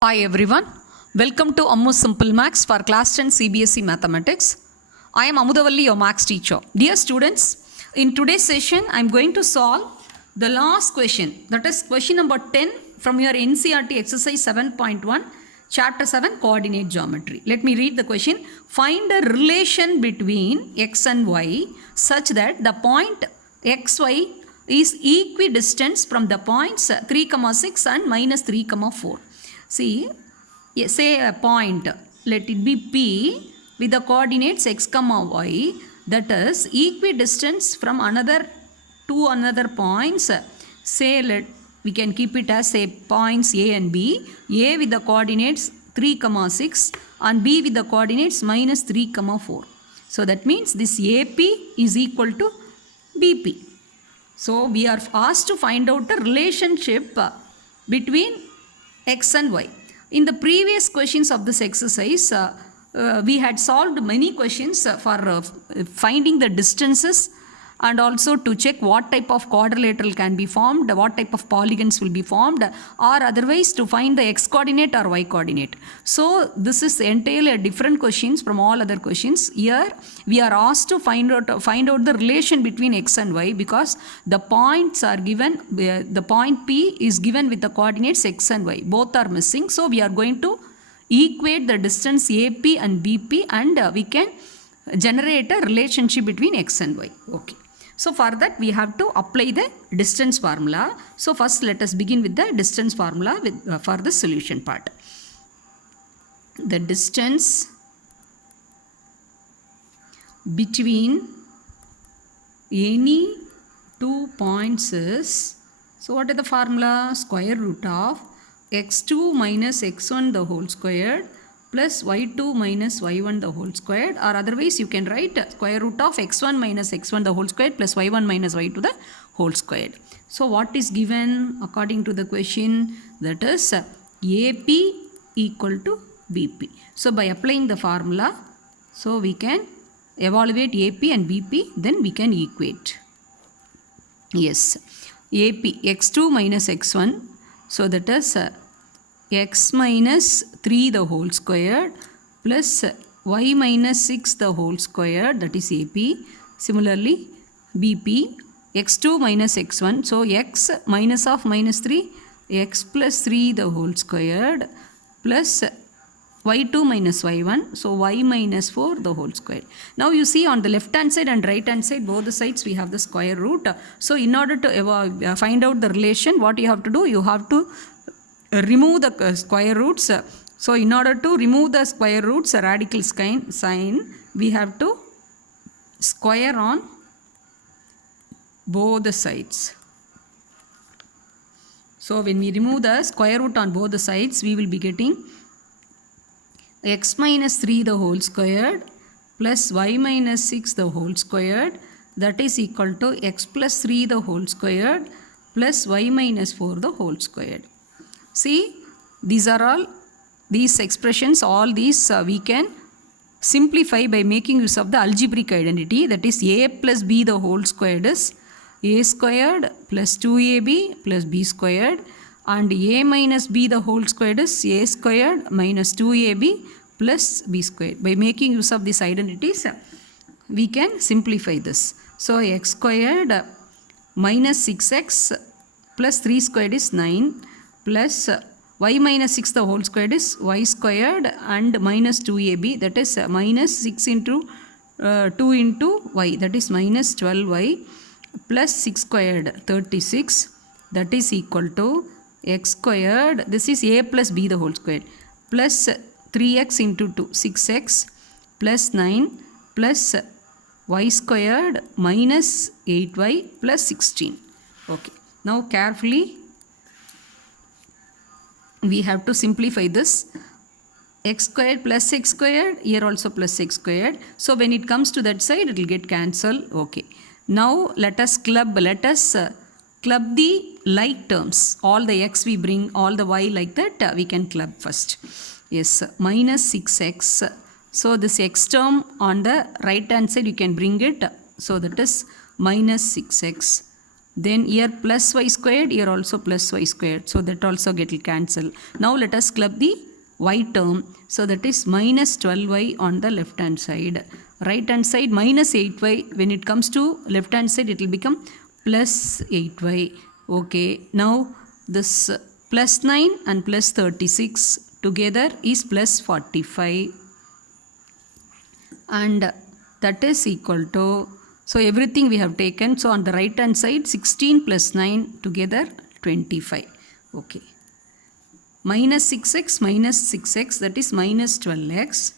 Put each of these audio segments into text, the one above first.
Hi everyone, welcome to Ammu Simple Maths for Class 10 CBSE Mathematics. I am Amudavalli, your Maths teacher. Dear students, in today's session I am going to solve the last question, that is question number 10 from your NCERT exercise 7.1, chapter 7, coordinate geometry. Let me read the question. Find a relation between x and y such that the point xy is equidistant from the points 3, 6 and minus 3, 4. See, say a point, let it be P with the coordinates x, y, that is equidistant from another points. Say we can keep it as say points A and B. A with the coordinates 3, 6 and B with the coordinates minus 3, 4. So that means this AP is equal to BP. So we are asked to find out the relationship between x and y. In the previous questions of this exercise, we had solved many questions for finding the distances and also to check what type of quadrilateral can be formed, what type of polygons will be formed, or otherwise to find the x coordinate or y coordinate. So this is entirely different questions from all other questions. Here we are asked to find out the relation between x and y because the points are given, the point P is given with the coordinates x and y. Both are missing. So we are going to equate the distance AP and BP and we can generate a relationship between x and y. Okay. So for that we have to apply the distance formula. So first let us begin with the distance formula for the solution part. The distance between any two points is, so what is the formula? Square root of x2 minus x1 the whole squared plus y2 minus y1 the whole squared, or otherwise you can write square root of x1 minus x1 the whole squared plus y1 minus y2 the whole squared. So what is given according to the question? That is AP equal to BP. So by applying the formula, so we can evaluate AP and BP, then we can equate. Yes, AP x2 minus x1, so that is x minus 3 the whole squared plus y minus 6 the whole squared, that is AP. Similarly BP x2 minus x1, so x minus of minus 3, x plus 3 the whole squared plus y2 minus y1, so y minus 4 the whole square. Now you see on the left hand side and right hand side, both the sides we have the square root. So in order to find out the relation, what you have to do? You have to remove the square roots. So in order to remove the square roots, a radical sign, we have to square on both the sides. So when we remove the square root on both the sides, we will be getting x minus 3 the whole squared plus y minus 6 the whole squared, that is equal to x plus 3 the whole squared plus y minus 4 the whole squared. See, these are all these expressions, all these we can simplify by making use of the algebraic identity, that is a plus b the whole squared is a squared plus 2ab plus b squared, and a minus b the whole squared is a squared minus 2ab plus b squared. By making use of these identities, we can simplify this. So x squared minus 6x plus 3 squared is 9 plus y minus 6 the whole squared is y squared and minus 2ab, that is minus 6 into 2 into y, that is minus 12y plus 6 squared 36, that is equal to x squared, this is a plus b the whole squared, plus 3x into 2, 6x plus 9 plus y squared minus 8y plus 16. Okay, now carefully we have to simplify this. X squared plus x squared, here also plus x squared. So when it comes to that side, it will get cancelled. Okay. Now let us club the like terms. All the x we bring, all the y like that, we can club first. Yes, minus 6x. So this x term on the right hand side, you can bring it. So that is minus 6x Then here plus y squared, here also plus y squared. So that also get cancelled. Now let us club the y term. So that is minus 12y on the left hand side. Right hand side minus 8y. When it comes to left hand side, it will become plus 8y. Okay, now this plus 9 and plus 36 together is plus 45. And that is equal to, so everything we have taken. So on the right hand side, 16 plus 9 together 25. Okay. Minus 6x, that is minus 12x.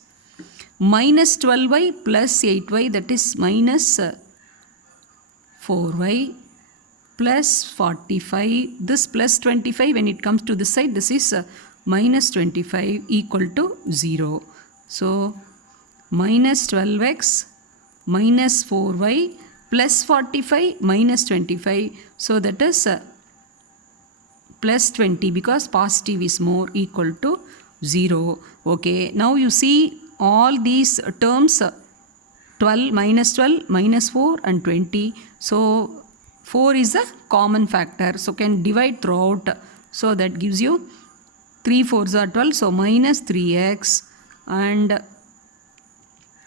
Minus 12y plus 8y, that is minus 4y. Plus 45, this plus 25, when it comes to this side, this is minus 25 equal to 0. So minus 12x minus 4y plus 45 minus 25. So that is plus 20 because positive is more equal to 0. Okay, now you see all these terms 12, minus 4 and 20. So 4 is a common factor. So can divide throughout. So that gives you 3 4s are 12. So minus 3x and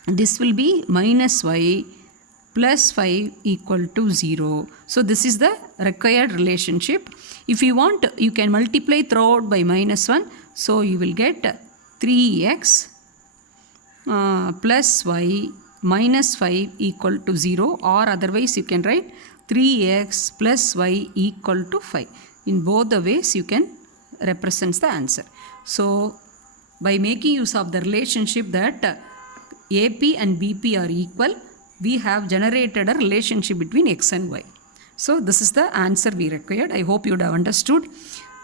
this will be minus y plus 5 equal to 0. So this is the required relationship. If you want, you can multiply throughout by minus 1. So you will get 3x plus y minus 5 equal to 0, or otherwise you can write 3x plus y equal to 5. In both the ways you can represent the answer. So by making use of the relationship that AP and BP are equal, we have generated a relationship between x and y. So this is the answer we required. I hope you would have understood.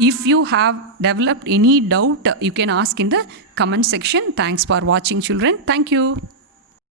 If you have developed any doubt, you can ask in the comment section. Thanks for watching, children. Thank you.